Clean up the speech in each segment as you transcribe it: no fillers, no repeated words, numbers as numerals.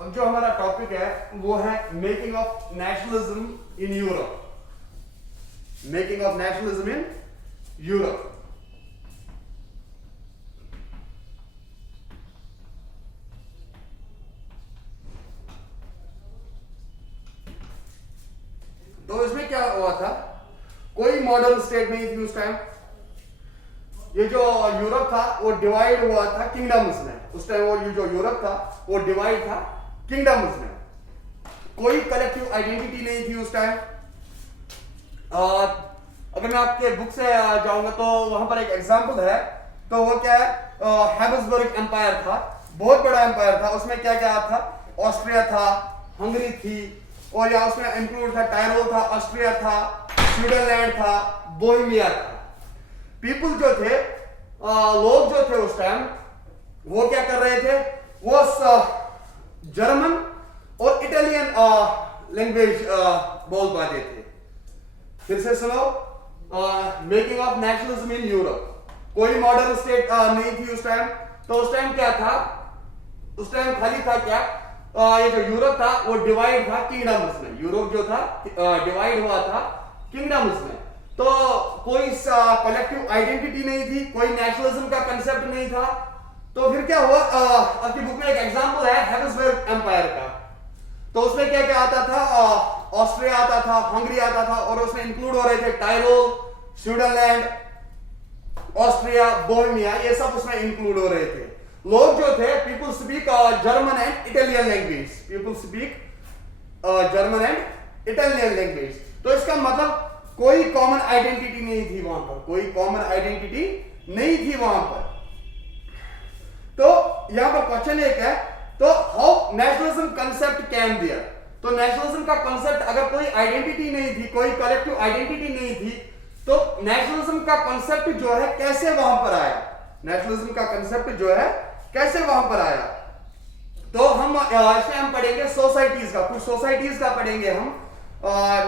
अब जो हमारा टॉपिक है वो है making of nationalism in Europe. Making of nationalism in Europe. तो इसमें क्या हुआ था, कोई मॉडर्न स्टेट नहीं थी उस टाइम। ये जो यूरोप था वो डिवाइड हुआ था किंगडम्स में। उस टाइम वो ये जो यूरोप था वो डिवाइड था किंगडम्स में। कोई कलेक्टिव आइडेंटिटी नहीं थी उस टाइम। अगर मैं आपके बुक से जाऊंगा तो वहां पर एक एग्जांपल है, तो वो क्या है, हैबिसबर्ग एम्पायर था, बहुत बड़ा एम्पायर था। उसमें क्या क्या था, ऑस्ट्रिया था, हंगरी थी, और या उसमें इंक्लूड था टायरोल था, ऑस्ट्रिया था, स्विट्जरलैंड था, बोहेमिया था। पीपल जो थे, लोग जो थे उस टाइम, वो क्या कर रहे थे, वो जर्मन और इटालियन लैंग्वेज बोल पाते थे। फिर से सुनो, making of nationalism in Europe. कोई मॉडर्न स्टेट नहीं थी उस टाइम। तो उस टाइम क्या था, उस टाइम खाली था क्या, ये जो यूरोप था वो डिवाइड था किंगडम्स में। यूरोप जो था डिवाइड हुआ था किंगडम्स में। तो कोई कलेक्टिव आइडेंटिटी नहीं थी, कोई नेशनलिज्म का कंसेप्ट नहीं था। तो फिर क्या हुआ, आपकी बुक में एक एग्जांपल है हैबिसबर्ग एम्पायर का। तो उसमें क्या क्या आता था, ऑस्ट्रिया आता था, हंगरी आता था, और उसमें इंक्लूड हो रहे थे टायरोल, स्विट्जरलैंड, ऑस्ट्रिया, बोहेमिया, ये सब उसमें इंक्लूड हो रहे थे। लोग जो थे, people speak German and Italian language. People speak German and Italian language. तो इसका मतलब कोई कॉमन आइडेंटिटी नहीं थी वहां पर, कोई कॉमन आइडेंटिटी नहीं थी वहां पर। तो यहां पर क्वेश्चन एक है, तो how nationalism concept can there. तो नेशनलिज्म का कंसेप्ट, अगर कोई आइडेंटिटी नहीं थी, कोई कलेक्टिव आइडेंटिटी नहीं थी, तो नेशनलिज्म का कंसेप्ट जो है कैसे वहां पर आया। नेशनलिज्म का कंसेप्ट जो है कैसे वहां पर आया। तो हम इसमें हम पढ़ेंगे सोसाइटीज का, कुछ सोसाइटीज का पढ़ेंगे हम,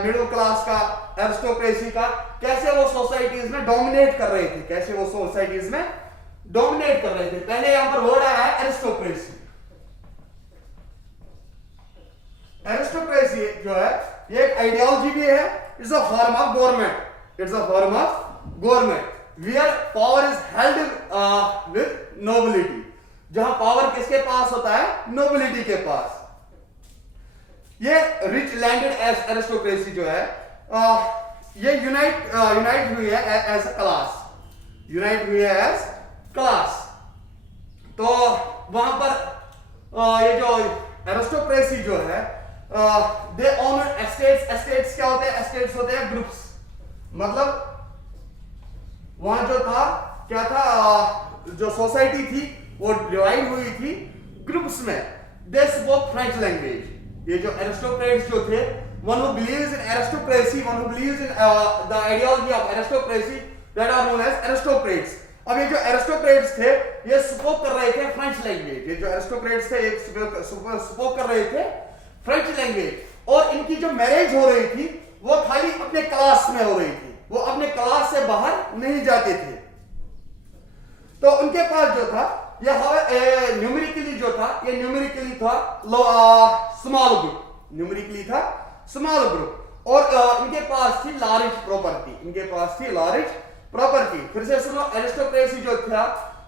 मिडिल क्लास का, एरिस्टोक्रेसी का, कैसे वो सोसाइटीज में डोमिनेट कर रहे थे, कैसे वो सोसाइटीज में डोमिनेट कर रहे थे। पहले यहां पर वर्ड आया है एरिस्टोक्रेसी। एरिस्टोक्रेसी जो है ये एक आइडियोलॉजी भी है, it's a form of government. It's a form of government where power is held with nobility. जहां पावर किसके पास होता है, नोबिलिटी के पास। ये रिच लैंडेड एरिस्टोक्रेसी जो है, ये यूनाइट हुई है एज अ क्लास, यूनाइट हुई है एज क्लास। तो वहां पर ये जो एरिस्टोक्रेसी जो है, दे ओन एस्टेट्स। एस्टेट्स क्या होते हैं, एस्टेट्स होते हैं ग्रुप्स। मतलब वहां जो था क्या था, जो सोसाइटी थी वो डिवाइड हुई थी ग्रुप्स में। They spoke French language. ये जो एरिस्टोक्रेट्स जो थे, one who believes in aristocracy, one who believes in the ideology of aristocracy, that are known as aristocrats. अब ये जो एरिस्टोक्रेट्स थे ये स्पोक कर रहे थे फ्रेंच लैंग्वेज। ये जो एरिस्टोक्रेट्स थे एक स्पोक कर रहे थे फ्रेंच लैंग्वेज। और इनकी जो मैरिज हो रही थी वो खाली अपने क्लास में हो रही थी, वो अपने क्लास से बाहर नहीं जाते थे। तो उनके पास जो था ये न्यूमेरिकली जो था, ये न्यूमेरिकली था स्मॉल ग्रुप, न्यूमेरिकली था स्मॉल ग्रुप। और इनके पास थी लार्ज प्रॉपर्टी, इनके पास थी लार्ज प्रॉपर्टी। फिर से सुनो, एरिस्टोक्रेसी जो था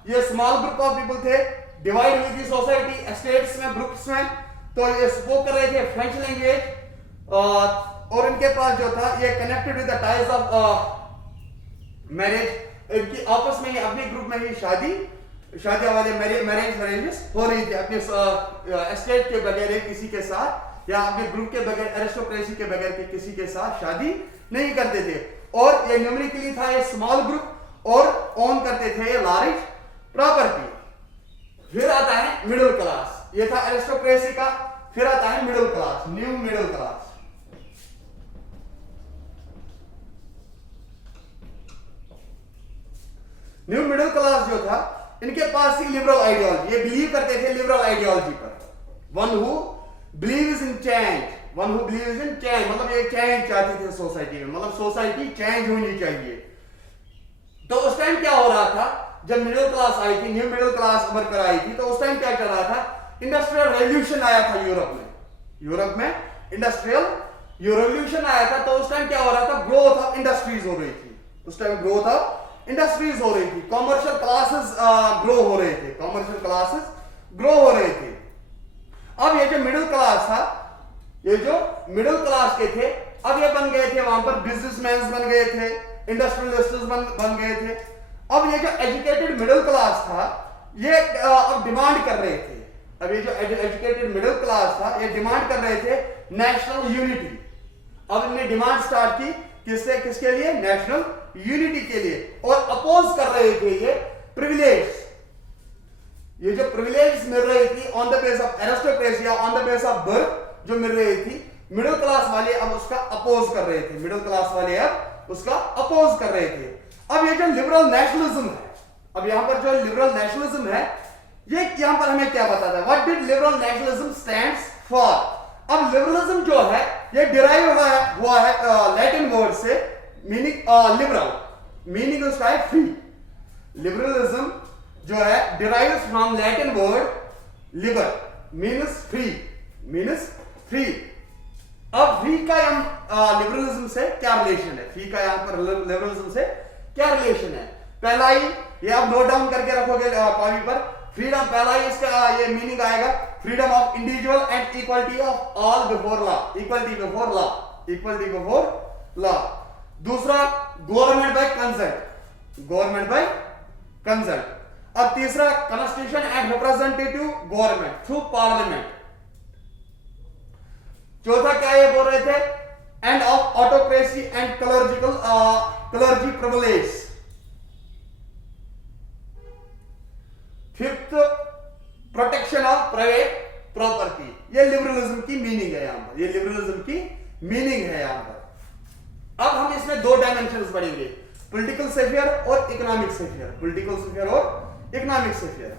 ये स्मॉल ग्रुप ऑफ पीपल थे, डिवाइड हुई थी सोसाइटी एस्टेट्स में, ग्रुप्स में। तो ये स्पोक कर रहे थे फ्रेंच लैंग्वेज, और इनके पास जो था ये connected with the ties of marriage. इनकी आपस में ही, अपने ग्रुप में ही शादी वाले मैरिजेस हो रही थी अपने एस्टेट के बगैर किसी के साथ, या अपने ग्रुप के बगैर, एरिस्टोक्रेसी के बगैर के किसी के साथ शादी नहीं करते थे। और ये न्यूमेरिकली था ये स्मॉल ग्रुप, और ओन करते थे ये लार्ज प्रॉपर्टी। फिर आता है मिडिल क्लास, ये था एरिस्टोक्रेसी का। फिर आता है middle class, new middle class. New middle class जो था, इनके पास थी लिबरल आइडियोलॉजी। ये बिलीव करते थे लिबरल आइडियोलॉजी पर। One who believes in change, one who believes in change, मतलब ये चेंज चाहते थे सोसाइटी में, मतलब सोसाइटी चेंज होनी चाहिए। तो उस टाइम क्या हो रहा था, जब मिडिल क्लास आई थी, न्यू मिडिल क्लास उभर कर आई थी, तो उस टाइम क्या कर रहा था, इंडस्ट्रियल रेवोल्यूशन आया था यूरोप में इंडस्ट्रियल रेवोल्यूशन आया था, तो उस टाइम क्या हो रहा था, ग्रोथ ऑफ इंडस्ट्रीज हो रही थी, उस टाइम ग्रोथ ऑफ इंडस्ट्रीज हो रही थी, कॉमर्शियल क्लासेस ग्रो हो रहे थे, कॉमर्शियल क्लासेस ग्रो हो रहे थे। अब ये जो मिडिल क्लास था, ये जो मिडिल क्लास के थे, अब ये बन गए थे वहां पर बिजनेसमैन बन गए थे, इंडस्ट्रियलिस्ट बन गए थे। अब ये जो एजुकेटेड मिडिल क्लास था, ये अब डिमांड कर रहे थे, अब ये जो एजुकेटेड मिडिल क्लास था, ये डिमांड कर रहे थे नेशनल यूनिटी। अब इन्होंने डिमांड स्टार्ट की किसके लिए, नेशनल यूनिटी के लिए, और अपोज कर रहे थे ये प्रिविलेज, ये जो प्रिविलेज मिल रही थी on the base of aristocracy, on the base of birth जो मिल रही थी, मिडिल क्लास वाले अब उसका अपोज कर रहे थे, मिडिल क्लास वाले अब उसका अपोज कर रहे थे। अब ये जो लिबरल नेशनलिज्म है, अब यहां पर जो लिबरल नेशनलिज्म है, ये यहां पर हमें क्या बताता है, what did liberal nationalism stands for. अब लिबरलिज्म जो है ये डिराइव हुआ है लैटिन वर्ड से, मीनिंग लिबरल, मीनिंग उसका है फ्री। लिबरलिज्म जो है derives from Latin word Libre, means free, means free. अब फ्री का लिबरलिज्म से क्या रिलेशन है, फ्री का यहां पर लिबरलिज्म से क्या रिलेशन है, पहला ही ये आप नोट डाउन करके रखोगे कॉपी पर, फ्रीडम, पहला ही इसका ये मीनिंग आएगा, freedom of individual and equality of all before law, equality before law, equality before law. दूसरा government by consent, government by consent. अब तीसरा constitution and representative government through parliament. चौथा क्या ये बोल रहे थे, end of autocracy and clergy privilege. Fifth protection of private property. ये लिबरलिज्म की मीनिंग है यहां पर, ये लिबरलिज्म की मीनिंग है यहां पर। अब हम इसमें दो डायमेंशंस पढ़ेंगे, पॉलिटिकल स्फीयर और इकोनॉमिक स्फीयर, पॉलिटिकल स्फीयर और इकोनॉमिक स्फीयर।